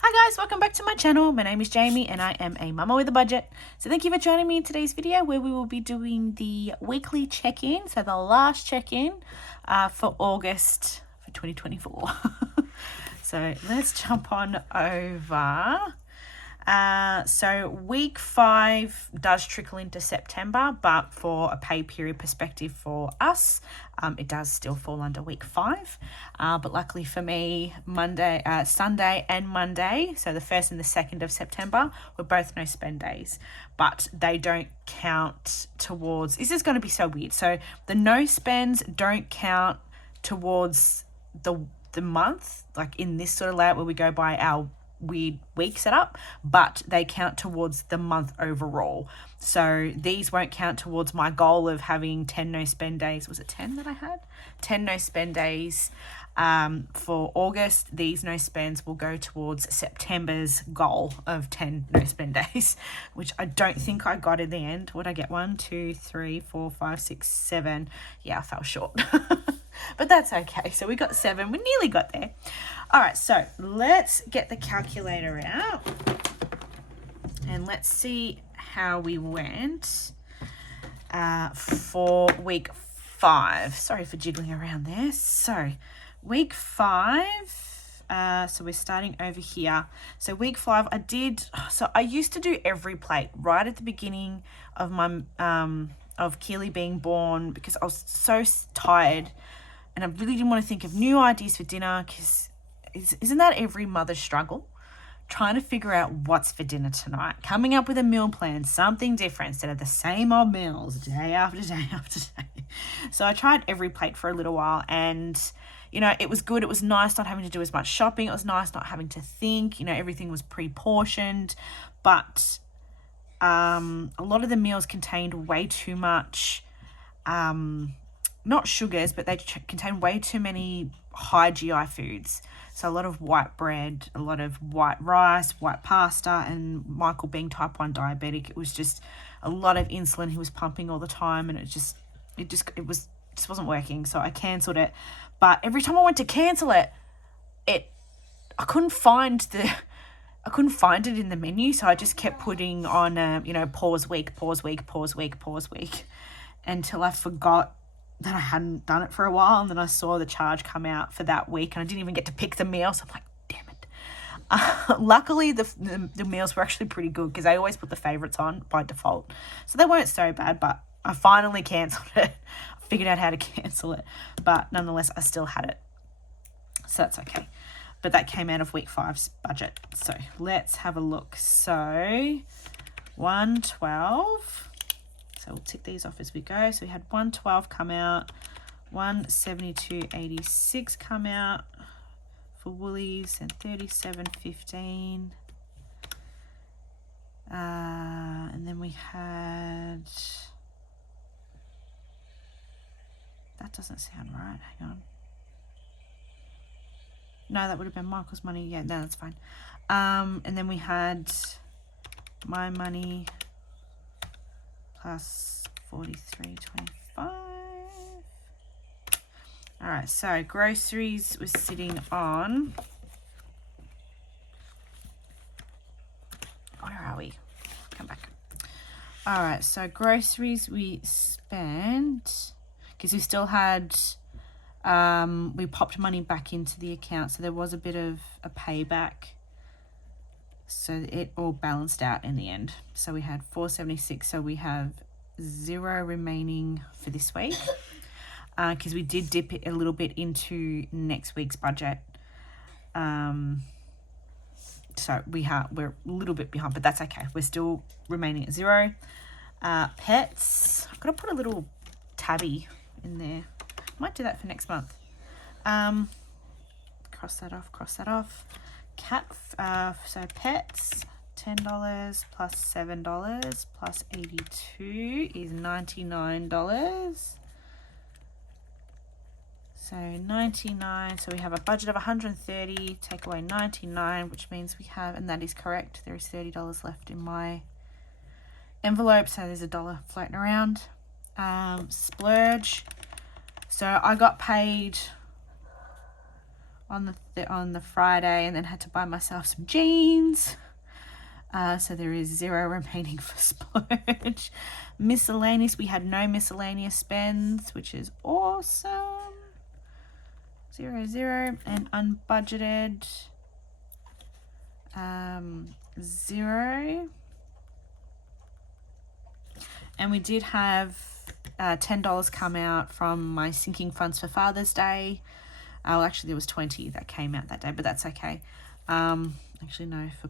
Hi guys, welcome back to my channel. My name is Jamie and I am a mama with a budget. So thank you for joining me in today's video where we will be doing the weekly check-in. So the last check-in for August for 2024. So let's jump on over. So week 5 does trickle into September, but for a pay period perspective for us, it does still fall under week 5. But luckily for me, Sunday and Monday, so the 1st and the 2nd of September, were both no spend days, but they don't count towards, this is going to be so weird. So the no spends don't count towards the month, like in this sort of layout where we go by our weird week setup, but they count towards the month overall. So these won't count towards my goal of having 10 no spend days. Was it 10 that I had? 10 no spend days for August. These no spends will go towards September's goal of 10 no spend days, which I don't think I got in the end. Would I get 1, 2, 3, 4, 5, 6, 7? Yeah, I fell short. But that's okay. So we got 7. We nearly got there. All right, so let's get the calculator out and let's see how we went for week 5. Sorry for jiggling around there. So week 5, so we're starting over here. So week 5, I used to do every plate right at the beginning of my of Keely being born because I was so tired and I really didn't want to think of new ideas for dinner because isn't that every mother's struggle? Trying to figure out what's for dinner tonight, coming up with a meal plan, something different instead of the same old meals day after day after day. So I tried every plate for a little while and, you know, it was good. It was nice not having to do as much shopping. It was nice not having to think, you know, everything was pre-portioned, but a lot of the meals contained way too much, not sugars, but they contain way too many high GI foods. So a lot of white bread, a lot of white rice, white pasta, and Michael being type 1 diabetic, it was just a lot of insulin he was pumping all the time, and it just wasn't working. So I cancelled it. But every time I went to cancel it, I couldn't find it in the menu, so I just kept putting on pause week until I forgot that I hadn't done it for a while, and then I saw the charge come out for that week and I didn't even get to pick the meal, so I'm like, damn it. Luckily the meals were actually pretty good because I always put the favorites on by default, so they weren't so bad, but I finally cancelled it. I figured out how to cancel it, but nonetheless I still had it, so that's okay. But that came out of week 5's budget. So let's have a look. So 112. So we'll tick these off as we go. So we had 112 come out, 172.86 come out for Woolies, and 37.15. And then we had, that doesn't sound right. Hang on. No, that would have been Michael's money. Yeah, no, that's fine. And then we had my money plus 43.25. All right, so groceries was sitting on, where are we? Come back. All right, so groceries we spent, because we still had, we popped money back into the account, so there was a bit of a payback. So it all balanced out in the end. So we had 476. So we have 0 remaining for this week because we did dip it a little bit into next week's budget. So we're a little bit behind, but that's okay. We're still remaining at 0. Pets. I've got to put a little tabby in there. Might do that for next month. Cross that off. Cat, so pets, $10 plus $7 plus 82 is $99. So 99, so we have a budget of 130, take away 99, which means we have, and that is correct, there is $30 left in my envelope, so there's $1 floating around. Splurge, so I got paid on the Friday, and then had to buy myself some jeans. So there is 0 remaining for splurge. Miscellaneous, we had no miscellaneous spends, which is awesome. 0, 0. And unbudgeted, 0. And we did have $10 come out from my sinking funds for Father's Day. Well, actually, there was 20 that came out that day, but that's okay. Actually, no, for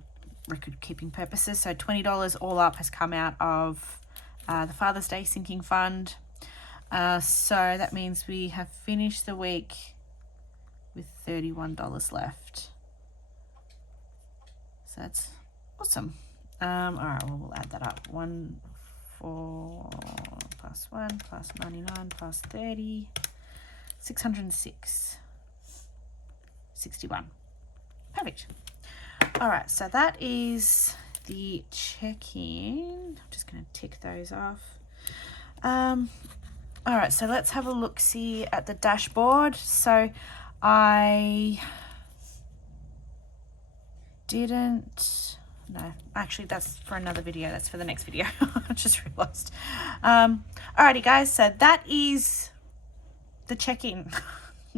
record keeping purposes. So $20 all up has come out of the Father's Day sinking fund. So that means we have finished the week with $31 left. So that's awesome. All right, well, we'll add that up. 4 plus 1 plus 99 plus 30, 606, 61. Perfect. All right, so that is the check-in. I'm just going to tick those off. All right, so let's have a look-see at the dashboard. So I didn't... No, actually, that's for another video. That's for the next video. I just realized. Alrighty, guys. So that is the check-in.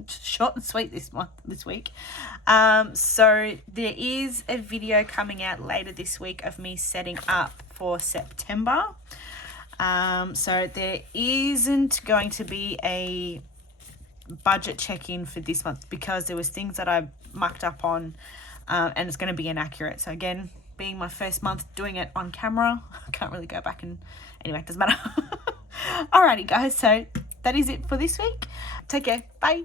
Short and sweet this week. So there is a video coming out later this week of me setting up for September. So there isn't going to be a budget check-in for this month because there was things that I mucked up on, and it's going to be inaccurate. So again, being my first month doing it on camera, I can't really go back and... Anyway, it doesn't matter. Alrighty, guys. So that is it for this week. Take care. Bye.